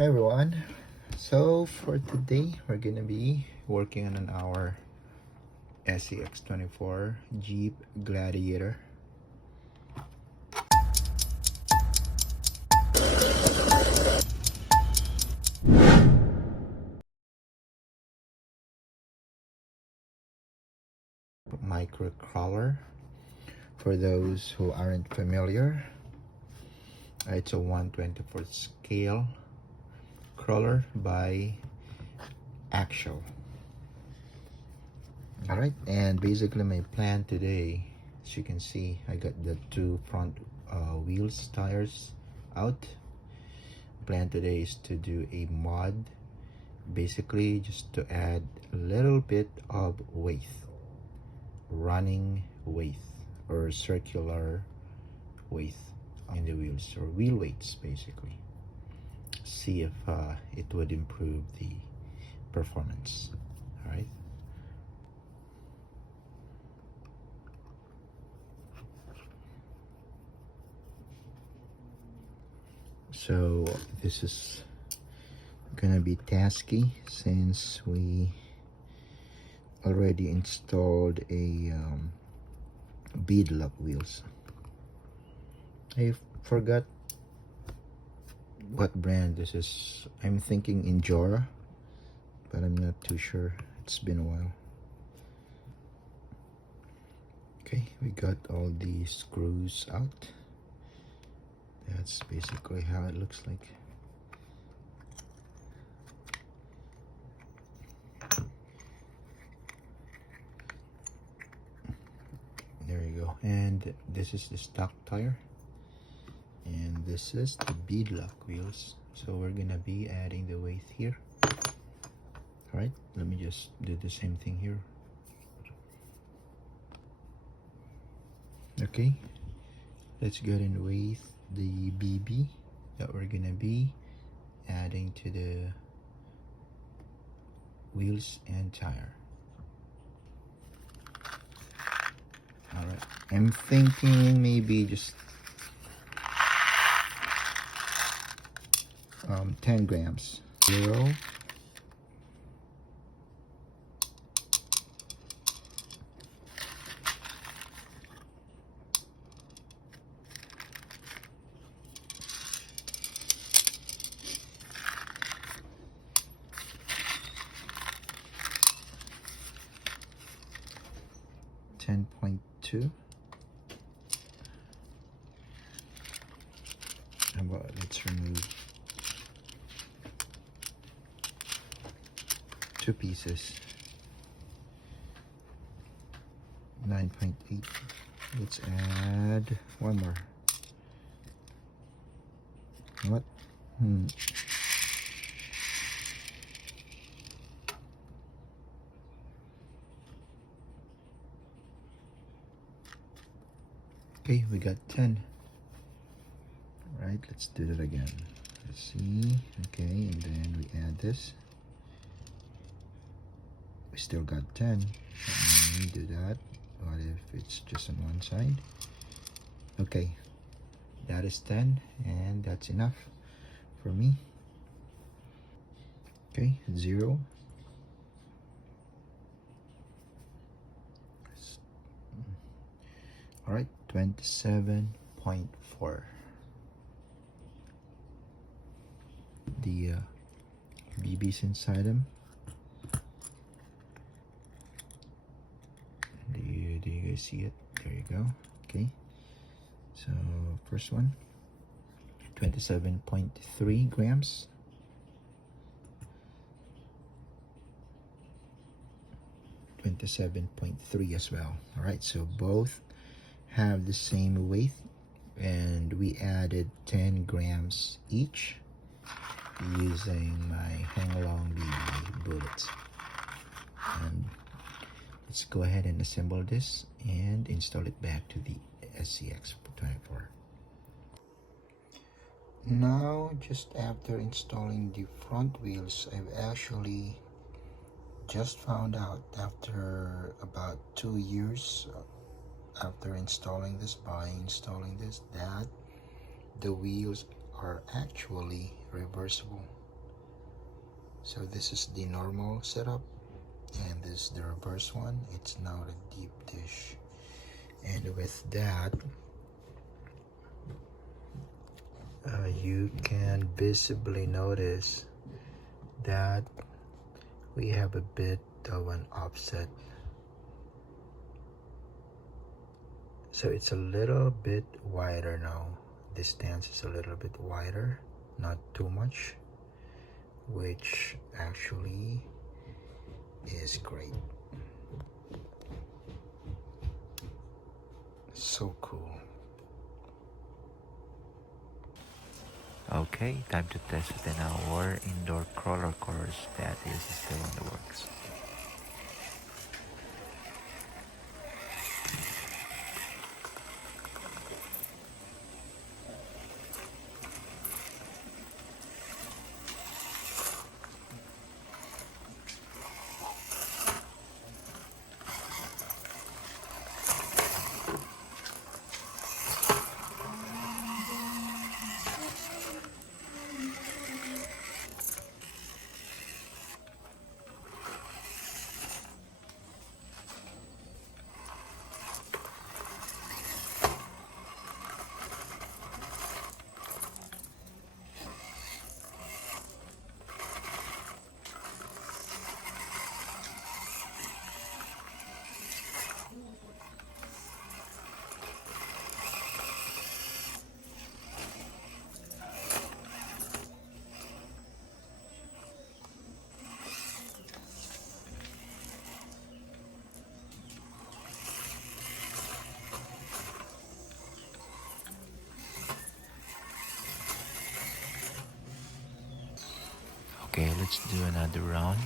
Hi everyone. So for today we're gonna be working on our Scx24 Jeep Gladiator. Micro crawler. For those who aren't familiar, it's a 1/24 scale crawler by Axial. Alright, and basically my plan today, as you can see, I got the two front wheels tires out. Plan today is to do a mod, basically just to add a little bit of weight, running weight or circular weight in the wheels, or wheel weights basically. See if it would improve the performance. All right. So this is gonna be tasky since we already installed a beadlock wheels. I forgot what brand this is. I'm thinking Injora, but I'm not too sure. It's been a while. Okay, we got all the screws out. That's basically how it looks like. There you go. And this is the stock tire, and this is the beadlock wheels. So we're gonna be adding the weight here. All right, let me just do the same thing here. Okay, let's get in with the BB that we're gonna be adding to the wheels and tire. All right, I'm thinking maybe just 10 grams. 0, 10.2. How about let's remove 2 pieces. 9.8. Let's add one more. What? Okay, we got 10. Right, let's do that again. Let's see. Okay, and then we add this. We still got 10. Let me do that. What if it's just on one side? Okay, that is 10, and that's enough for me. Okay, 0. All right, 27.4. The BBs inside them. Do you guys see it? There you go. Okay, so first one, 27.3 grams. 27.3 as well. All right, so both have the same weight, and we added 10 grams each using my hang-along BB bullets. And let's go ahead and assemble this and install it back to the Scx24. Now, just after installing the front wheels, I've actually just found out after about 2 years after installing this, that the wheels are actually reversible. So this is the normal setup, and this is the reverse one. It's now the deep dish, and with that you can visibly notice that we have a bit of an offset. So it's a little bit wider now. This stance is a little bit wider, not too much, which actually is great. So cool. Okay, time to test it in our indoor crawler course that is still in the works. Okay, let's do another round.